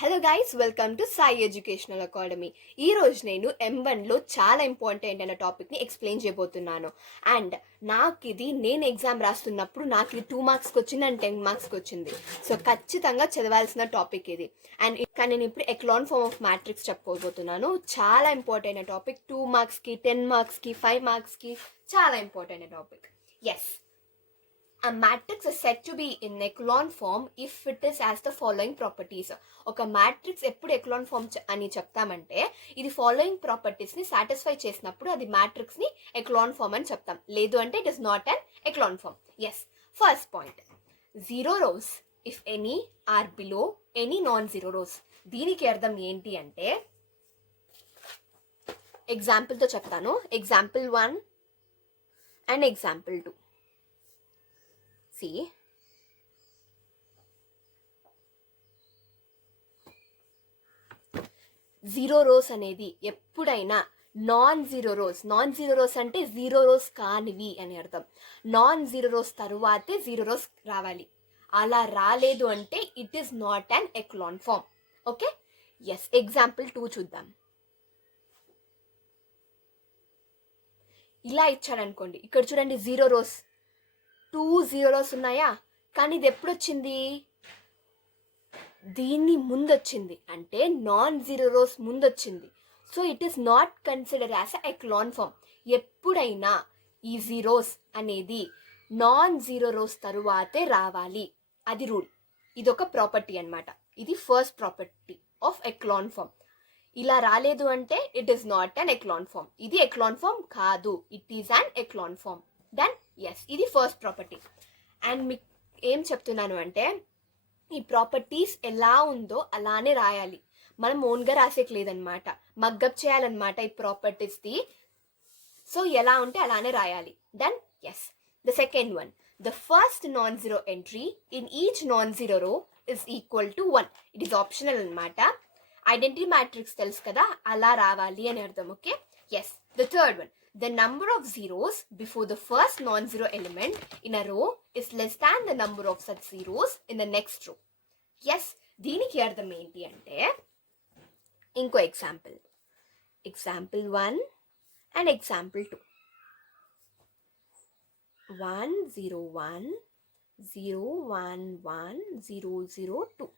Hello guys, welcome to Sai educational academy. ఈ రోజు నేను M1లో చాలా ఇంపార్టెంట్ అయిన టాపిక్ని ఎక్స్ప్లెయిన్ చేయబోతున్నాను. అండ్ నేను ఎగ్జామ్ రాస్తున్నప్పుడు నాకు ఇది 2 మార్క్స్కి వచ్చింది అండ్ 10 మార్క్స్కి వచ్చింది. సో ఖచ్చితంగా చదవాల్సిన టాపిక్ ఇది. అండ్ కానీ నేను ఇప్పుడు ఎక్లాన్ ఫార్మ్ ఆఫ్ మ్యాట్రిక్స్ చెప్పుకోబోతున్నాను. చాలా ఇంపార్టెంట్ అయిన టాపిక్. 2 మార్క్స్కి, 10 మార్క్స్కి, 5 మార్క్స్కి చాలా ఇంపార్టెంట్ అయిన topic. Yes, a matrix is said to be in echelon form if it is as the following properties. ఒక మ్యాట్రిక్స్ ఎప్పుడు ఎక్లాన్ ఫార్మ్ అని చెప్తామంటే ఇది ఫాలోయింగ్ ప్రాపర్టీస్ని సాటిస్ఫై చేసినప్పుడు అది మ్యాట్రిక్స్ని ఎక్లాన్ ఫార్మ్ అని చెప్తాం. లేదు అంటే it is not an echelon form. Yes, first point, 0 rows if any are below any non-zero rows. దీనికి అర్థం ఏంటి అంటే ఎగ్జాంపుల్తో చెప్తాను. Example 1 and example 2. See, 0 rows అనేది ఎప్పుడైనా నాన్ జీరో రోస్ అంటే 0 rows కానివి అని అర్థం. నాన్ జీరో రోస్ తరువాతే 0 rows రావాలి. అలా రాలేదు అంటే it is not an echelon form. Okay, yes, example 2 చూద్దాం. ఇలా ఇచ్చాడనుకోండి, ఇక్కడ చూడండి 0 rows, 2 0 rows ఉన్నాయా, కానీ ఇది ఎప్పుడు వచ్చింది? దీన్ని ముందొచ్చింది, అంటే నాన్ జీరో రోస్ ముందొచ్చింది. So it is not consider as a echelon form. ఎప్పుడైనా ఈ జీరోస్ అనేది నాన్ జీరో రోస్ తరువాతే రావాలి, అది రూల్. ఇది ఒక ప్రాపర్టీ అన్నమాట. ఇది first property of echelon form. ఇలా రాలేదు అంటే it is not an echelon form. ఇది ఎక్లాన్ ఫార్మ్ కాదు, it is an echelon form. Then yes, ఇది ఫస్ట్ ప్రాపర్టీ. అండ్ మీకు ఏం చెప్తున్నాను అంటే ఈ ప్రాపర్టీస్ ఎలా ఉందో అలానే రాయాలి. మనం ఓన్గా రాసేకి లేదనమాట, మగ్గప్ చేయాలన్నమాట ఈ ప్రాపర్టీస్ది. సో ఎలా ఉంటే అలానే రాయాలి. Then yes, the second one, the first non zero entry in each non zero row is equal to 1. It is optional అనమాట. ఐడెంటిటీ మ్యాట్రిక్స్ తెలుసు కదా, అలా రావాలి అని అర్థం. Okay, yes, the third one, the number of zeros before the first non-zero element in a row is less than the number of such zeros in the next row. Yes, దీనికి అర్థం ఏంటి అంటే ఇంకో example 1 and example 2. 1 0 1 0 1 1 0 0 2.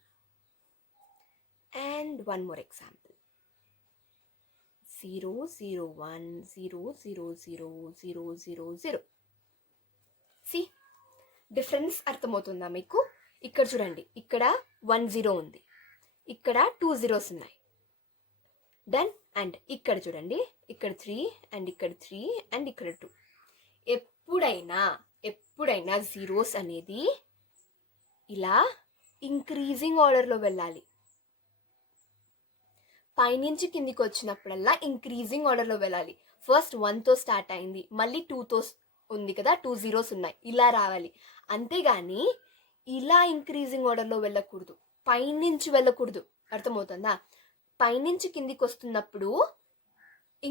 And one more example, 0 0 1 0 0 0 0 0 0. C, difference అర్థమవుతుందా మీకు? ఇక్కడ చూడండి, ఇక్కడ 1 0 ఉంది, ఇక్కడ 2 zeros ఉన్నాయి. దెన్ అండ్ ఇక్కడ చూడండి, ఇక్కడ 3 అండ్ ఇక్కడ 3 అండ్ ఇక్కడ 2. ఎప్పుడైనా జీరోస్ అనేది ఇలా ఇంక్రీజింగ్ ఆర్డర్లో వెళ్ళాలి. పైనుంచి కిందికి వచ్చినప్పుడల్లా ఇంక్రీజింగ్ ఆర్డర్లో వెళ్ళాలి. ఫస్ట్ 1తో స్టార్ట్ అయింది, మళ్ళీ 2తో ఉంది కదా, 2 zeros ఉన్నాయి, ఇలా రావాలి. అంతేగాని ఇలా ఇంక్రీజింగ్ ఆర్డర్లో వెళ్ళకూడదు, పైనుంచి వెళ్ళకూడదు. అర్థమవుతుందా? పైనుంచి కిందికి వస్తున్నప్పుడు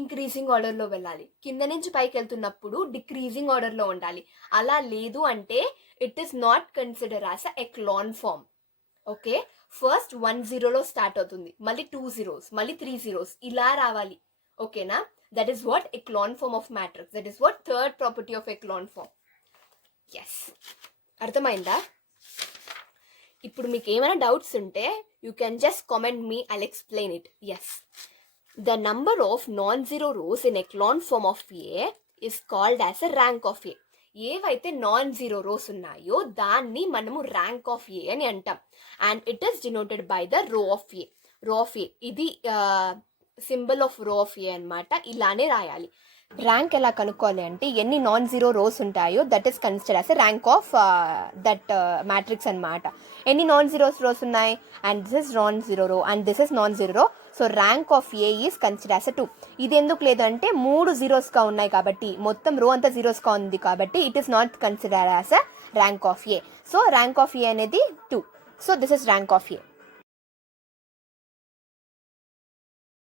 ఇంక్రీజింగ్ ఆర్డర్లో వెళ్ళాలి, కింద నుంచి పైకి వెళ్తున్నప్పుడు డిక్రీజింగ్ ఆర్డర్లో ఉండాలి. అలా లేదు అంటే it is not consider as a echelon form. Okay, first 1 0లో స్టార్ట్ అవుతుంది, మళ్ళీ 2 zeros, మళ్ళీ 3 zeros, ఇలా రావాలి. ఓకేనా? That is what echelon form of matrix. That is what third property of echelon form. Yes, అర్థమైందా? ఇప్పుడు మీకు ఏమైనా డౌట్స్ ఉంటే you can just comment me, I'll explain it. Yes, the number of non zero rows in echelon form of A is called as a rank of A. ఏవైతే non zero rose ఉన్నాయో దాన్ని మనము rank of ఏ అని అంటాం. And it is denoted by the రో of ఏ. ఇది symbol of రో of ఏ అనమాట. ఇలానే రాయాలి. ర్యాంక్ ఎలా కనుక్కోవాలి అంటే ఎన్ని నాన్ జీరో రోస్ ఉంటాయో that is consider as rank of that matrix అనమాట. ఎన్ని నాన్ జీరో రోస్ ఉన్నాయి, and this is non zero రో and this is non zero రో. So rank of A is consider as 2. ఇది ఎందుకు లేదంటే 3 zeros ఉన్నాయి కాబట్టి, మొత్తం రో అంతా zeros ఉంది కాబట్టి it is not consider as rank of A. So rank of A అనేది 2. So this is rank of A.